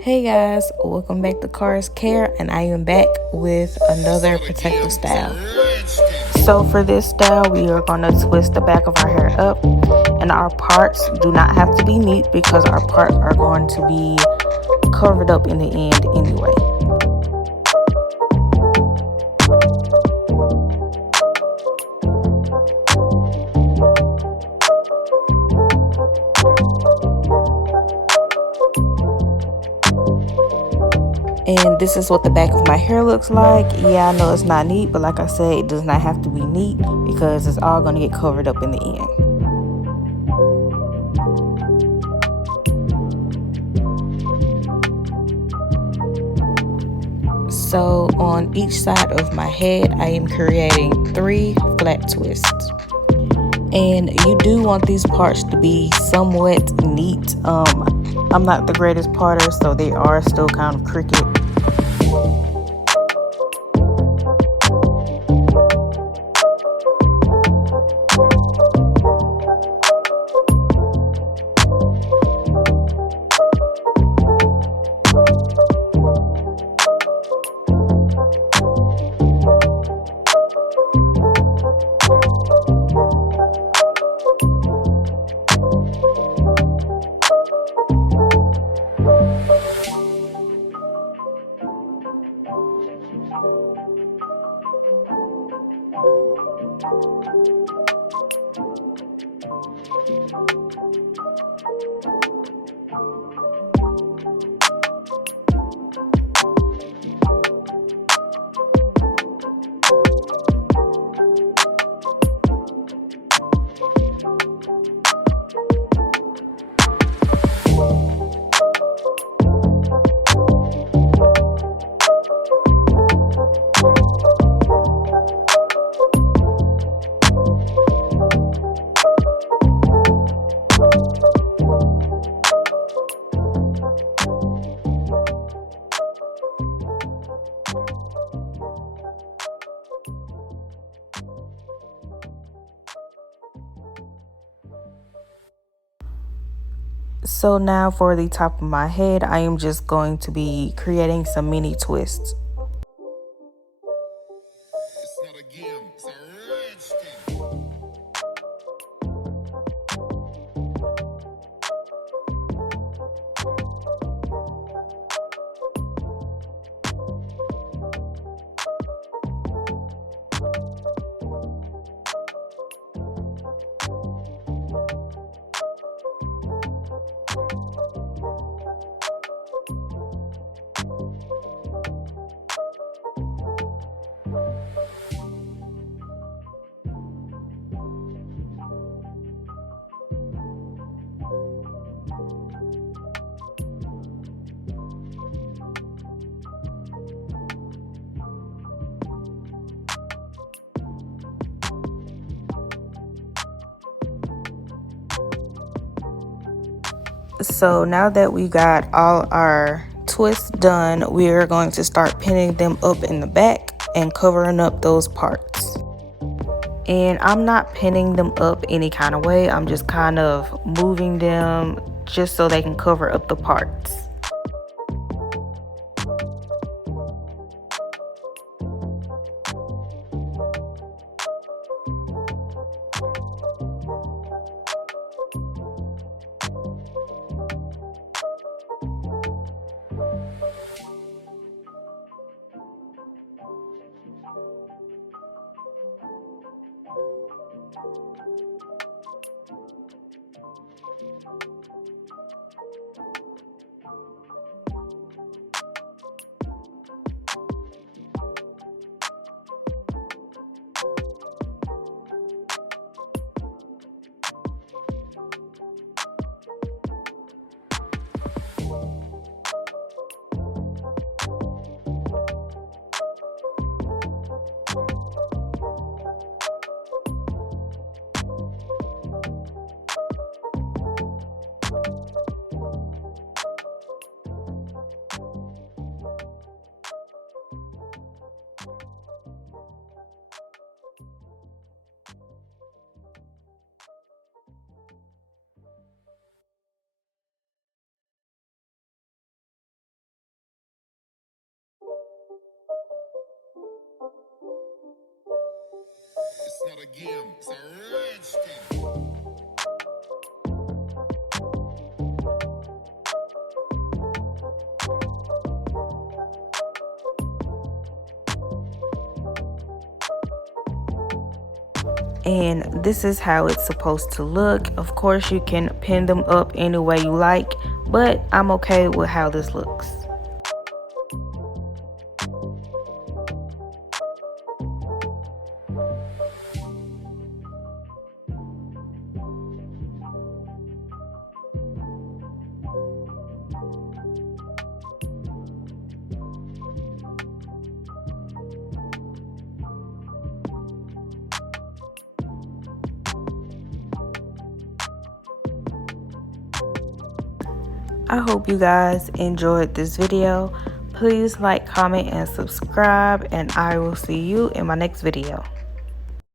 Hey guys, welcome back to Cars Care, and I am back with another protective style. So for this style, we are going to twist the back of our hair up, and our parts do not have to be neat because our parts are going to be covered up in the end anyway. And this is what the back of my hair looks like. Yeah, I know it's not neat, but like I said, it does not have to be neat because it's all going to get covered up in the end. So on each side of my head, I am creating 3 flat twists. And you do want these parts to be somewhat neat. I'm not the greatest parter, so they are still kind of crooked. So now for the top of my head, I am just going to be creating some mini twists. It's not a game, it's a rich thing. So now that we got all our twists done, we are going to start pinning them up in the back and covering up those parts. And I'm not pinning them up any kind of way. I'm just kind of moving them just so they can cover up the parts. game. It's a Redskin. And this is how it's supposed to look. Of course, you can pin them up any way you like, but I'm okay with how this looks. I hope you guys enjoyed this video. Please like, comment, and subscribe, and I will see you in my next video.